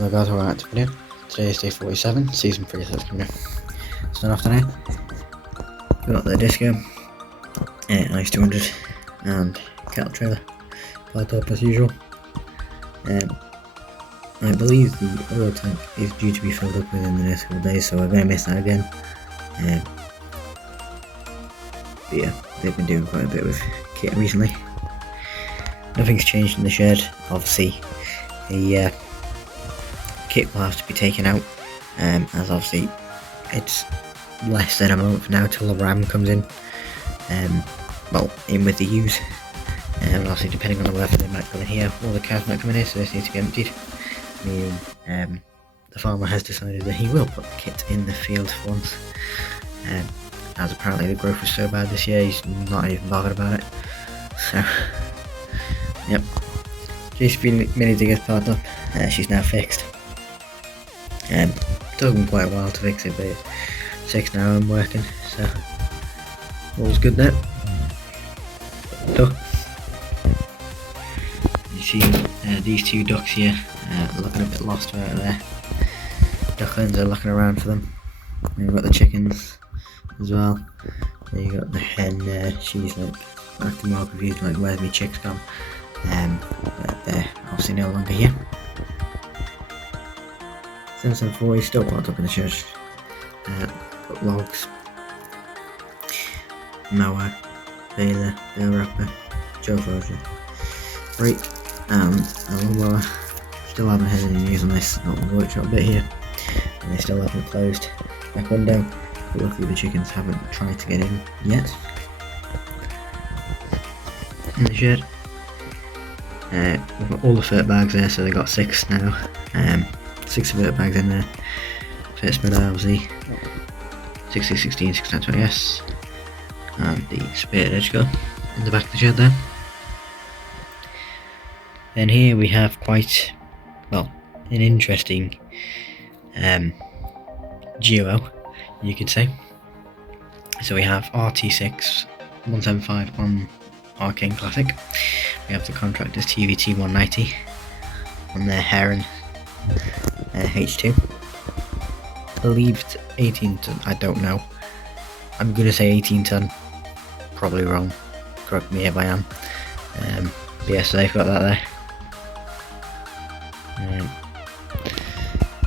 in regards to what I had to put in. Today is day 47, season 3 is coming in. Start off today. Got the disco, ice 200 and cattle trailer parked up as usual. I believe the oil tank is due to be filled up within the next couple of days, so we're going to miss that again. But yeah, they've been doing quite a bit with kit recently. Nothing's changed in the shed. Obviously, the kit will have to be taken out, as obviously it's less than a month now till the ram comes in. Well, in with the ewes. Obviously, depending on the weather, they might come in here, or the cows might come in here, so this needs to be emptied. Meaning, the farmer has decided that he will put the kit in the field for once. As apparently the growth was so bad this year, he's not even bothered about it. So, yep. JCB mini digger's parked up. She's now fixed. Took him quite a while to fix it, but it's fixed now and working, so all's good there. So, you see these two ducks here looking a bit lost right there. Ducklings are looking around for them. And we've got the chickens as well. There you got the hen, she's like acting more confused, like where's my chicks gone? But they're obviously no longer here. 740 still parked up in the church. Got logs, mower, baler, bale wrapper, Joe Forger, brake, and a lawnmower. Still haven't had any news on this little workshop bit here, and they still haven't closed back window. But luckily the chickens haven't tried to get in yet. In the shed, we've got all the fert bags there, so they got 6 now. 6 fert bags in there. Fert spreader obviously, 6016, 6920S, and the spare edge gun in the back of the shed there. Then here we have quite, well, an interesting duo, you could say. So we have RT6 175 on Arcane Classic. We have the Contractors TVT 190 on their Heron H2. Believed 18 ton, I don't know. I'm gonna say 18 ton, probably wrong. Correct me if I am. But yeah, so they've got that there.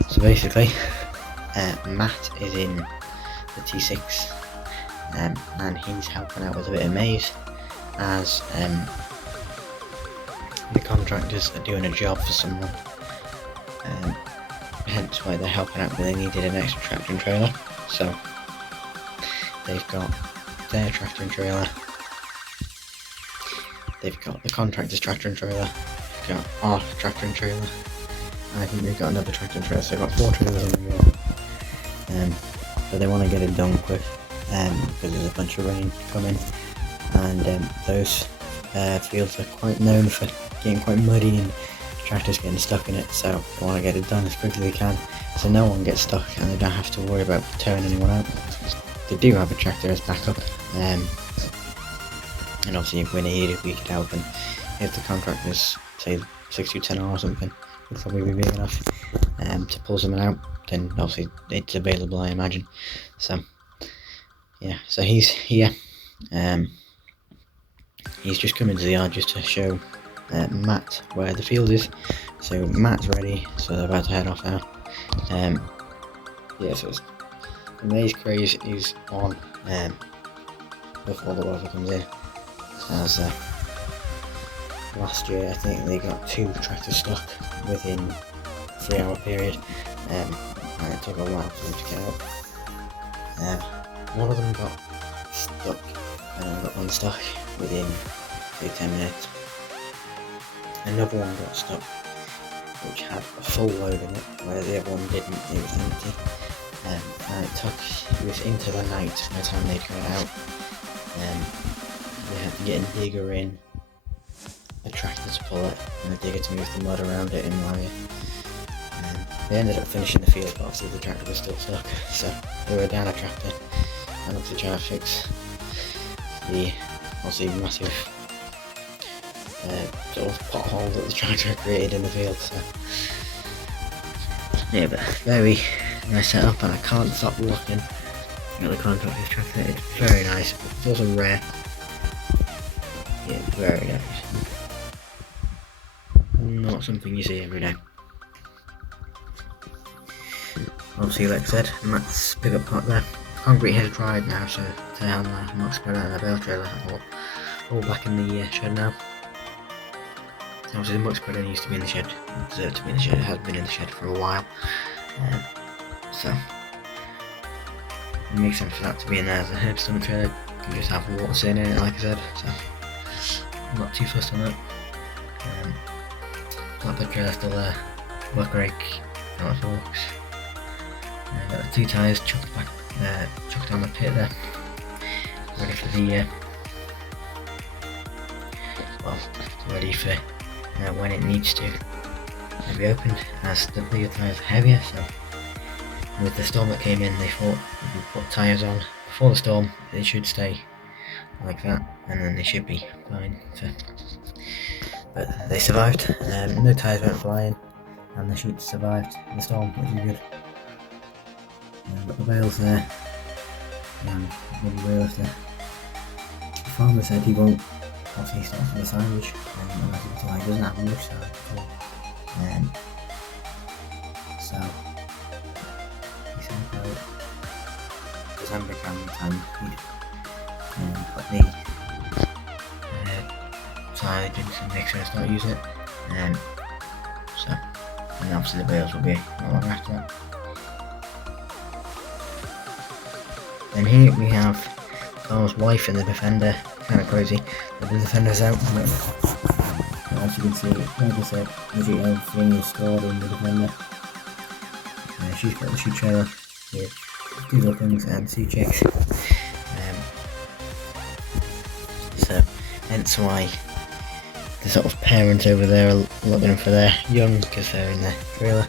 So basically, Matt is in the T6, and he's helping out with a bit of maize, as the contractors are doing a job for someone, hence why they're helping out, but they needed an extra tractor and trailer, so they've got their tractor and trailer, they've got the contractor's tractor and trailer, they've got our tractor and trailer, and I think they've got another tractor and trailer, so they've got 4 trailers in the go. But they want to get it done quick, because there's a bunch of rain coming, and those fields are quite known for getting quite muddy and tractors getting stuck in it, so they want to get it done as quickly as they can, so no one gets stuck and they don't have to worry about tearing anyone out. They do have a tractor as backup, and obviously if we needed, we could help, and if the contractors say 6 to 10 or something, would probably be big enough to pull someone out, then obviously it's available, I imagine. So yeah, so he's here. He's just come into the yard just to show Matt where the field is. So Matt's ready, so they're about to head off now. Yeah, so the maize craze is on before the weather comes in. As last year, I think they got 2 tractors stuck within a 3-hour period, and it took a while for them to get out. One of them got stuck, and I got unstuck within say 10 minutes. Another one got stuck, which had a full load in it, where the other one didn't, it was empty. And it was into the night by the time they'd got it out. They had to get a digger in, a tractor to pull it, and a digger to move the mud around it in wire. They ended up finishing the field, but obviously the tractor was still stuck, so they were down a tractor and obviously trying to fix the obviously massive sort of pothole that the tractor created in the field. So Yeah, but very nice setup, and I can't stop looking at the contract he's tractor. It's very nice, but it's also rare. Yeah, very nice. Not something you see every day. Obviously, like I said, Matt's pickup part there. Concrete has dried now, so to have my muck spread out in the bale trailer, all back in the shed now. Obviously, the muck spreader used to be in the shed, it deserved to be in the shed, it has been in the shed for a while. So, it makes sense for that to be in there as a herb stomach trailer. You can just have water sitting in it, like I said, so I'm not too fussed on that. Flatbed trailer still there, work rake, pallet forks. Got the 2 tyres chucked down the pit there, ready for the ready for when it needs to be opened, as the bigger tyres are heavier. So with the storm that came in, they thought if we put tyres on before the storm, they should stay like that, and then they should be fine. But they survived. No tyres went flying, and the sheets survived the storm, which is good. But the bales there, the farmer said he won't obviously start for the silage until he doesn't have much silage at all. So he said about December time he'd put the silage into some mixer and start using it. And obviously the bales will be not long after that. And here we have Carl's wife in the Defender, kind of crazy, but the Defender's out. As you can see, like I said, everything is stored in the Defender. She's got the sheep trailer with 2 ducklings and 2 chicks. So, hence why the sort of parents over there are looking for their young, because they're in the trailer.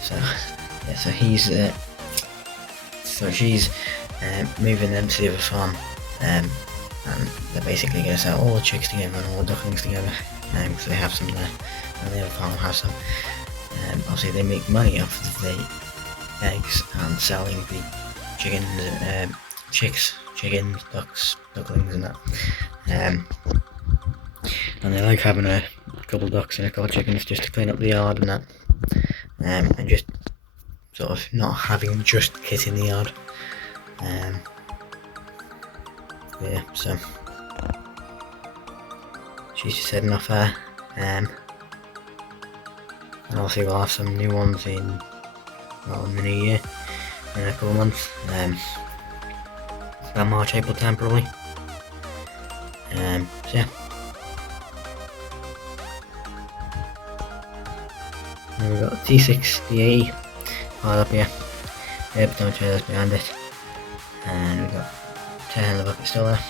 So, yeah, so she's moving them to the other farm, and they're basically going to sell all the chicks together and all the ducklings together, because they have some there, and the other farm will have some. Obviously they make money off of the eggs and selling the chickens, chickens, ducks, ducklings and that. And they like having a couple of ducks and a couple of chickens just to clean up the yard and that, and just sort of not having just kit in the yard. Yeah, so she's just heading off there, and obviously we'll have some new ones in the new year, in a couple of months. About March, April time probably. So yeah. And we've got T60 piled up here, potato trailers behind it, and we've got 10 in the bucket still there.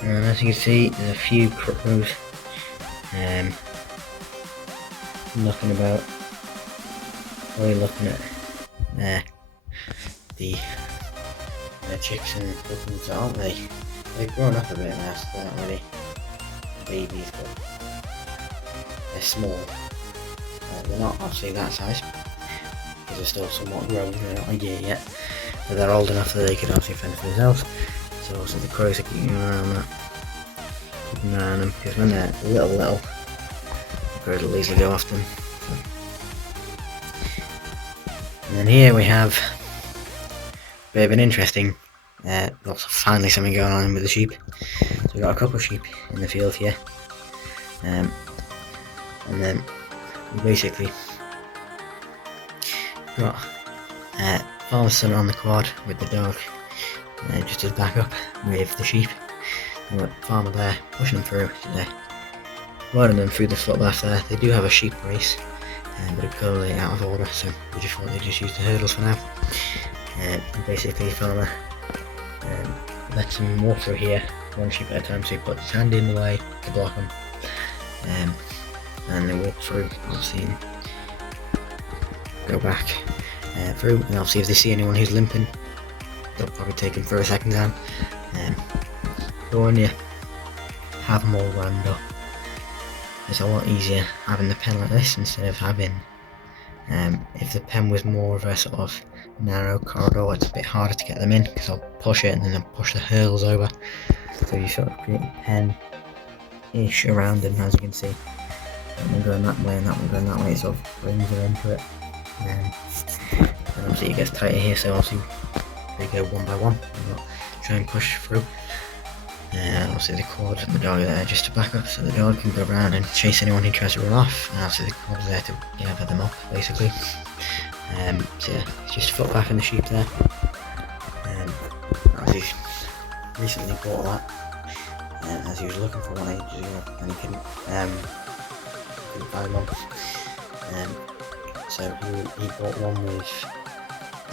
And as you can see, there's a few crows knocking about. Probably looking at the chicks and ducklings, aren't they? They've grown up a bit now, so they're not really babies, but they're small. They're not obviously that size, because they're still somewhat grown, they're not a year yet, but they're old enough that they could obviously fend for themselves. So also the crows are keeping an eye on that, keeping an eye on them, because when they're little, the crows will easily go after them. And then here we have a bit of an interesting, finally something going on with the sheep. So we've got a couple of sheep in the field here, and then we basically got farmer's son on the quad with the dog, just to back up with the sheep. And we've got farmer there pushing them through today, riding them through the footpath there. They do have a sheep race, but it's currently out of order, so we just thought they'd just use the hurdles for now. And basically farmer lets them walk through here, one sheep at a time, so he puts his hand in the way to block them, and they walk through, obviously, and go back through, and obviously if they see anyone who's limping, they'll probably take him for a second time. But when you have them all wound up, it's a lot easier having the pen like this instead of having If the pen was more of a sort of narrow corridor, it's a bit harder to get them in because I'll push it and then I'll push the hurdles over. So you sort of create a pen-ish around them, as you can see. That one going that way and that one going that way, it sort of brings it into it. And obviously it gets tighter here, so obviously they go one by one and not try and push through. And obviously the cord and the dog are there just to back up so the dog can go around and chase anyone who tries to run off, and obviously the cord is there to gather them up basically. So yeah, it's just a foot back in the sheep there. Obviously recently bought that as he was looking for one ages ago and he couldn't find one. So he bought one with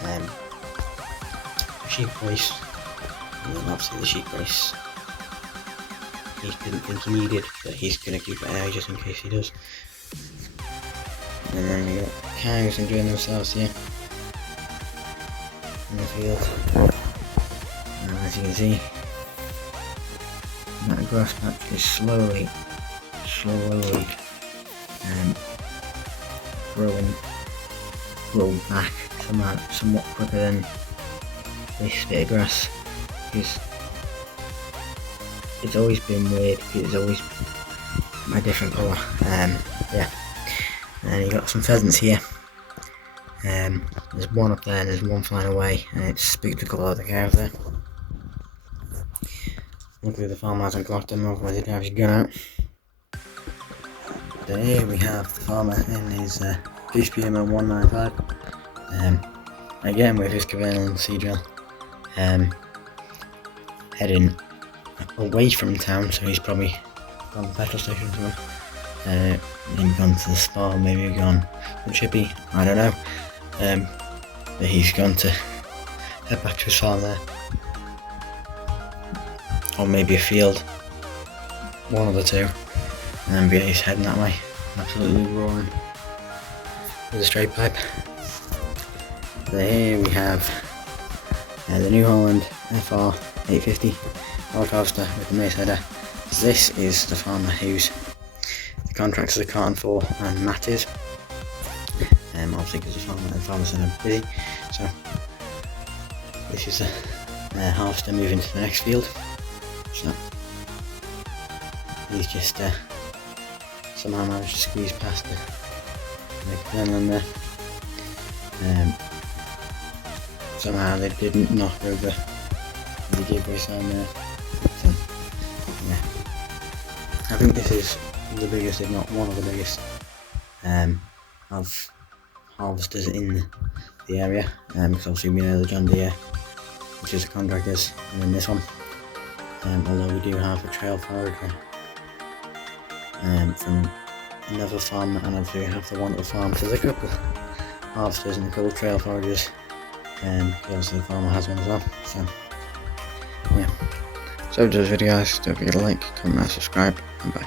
a sheep brace, and then obviously the sheep brace he didn't think he needed, but he's going to keep it there just in case he does. And then we got cows enjoying themselves here in the field. And as you can see, that grass patch is slowly growing back somewhat quicker than this bit of grass, because it's always been weird because it's always a different colour. Yeah, and you got some pheasants here. There's one up there and there's one flying away, and it's spooked the colour of the cows there. Luckily the farmer hasn't clocked them, otherwise he'd have his gun out. So here we have the farmer in his Goose PMO 195, again with his Cavern and sea drill, heading away from town, so he's probably gone to the petrol station or something. Maybe gone to the spa, maybe gone to Chippy, I don't know. But he's gone to head back to his farm there. Or maybe a field, one of the two. And then he's heading that way, absolutely roaring with a straight pipe. So here we have the New Holland FR 850 Old Harvester with the maize header. This is the farmer who's the contractors are carting for, and Matt is. Obviously because the farmer and farmers are busy. So this is the harvester moving to the next field. So he's just somehow managed to squeeze past the Gremlin there. Somehow they didn't knock over the debris sign there. So yeah, I think this is the biggest, if not one of the biggest, of harvesters in the area. Because obviously we know the John Deere, which is the contractors, and then this one. Although we do have a trail forager from another farm, and obviously we have the one at the farm. So there's a couple harvesters and a couple trail foragers. Obviously the farmer has one as well. So yeah. So if you enjoyed this video guys, don't forget to like, comment and subscribe, and bye.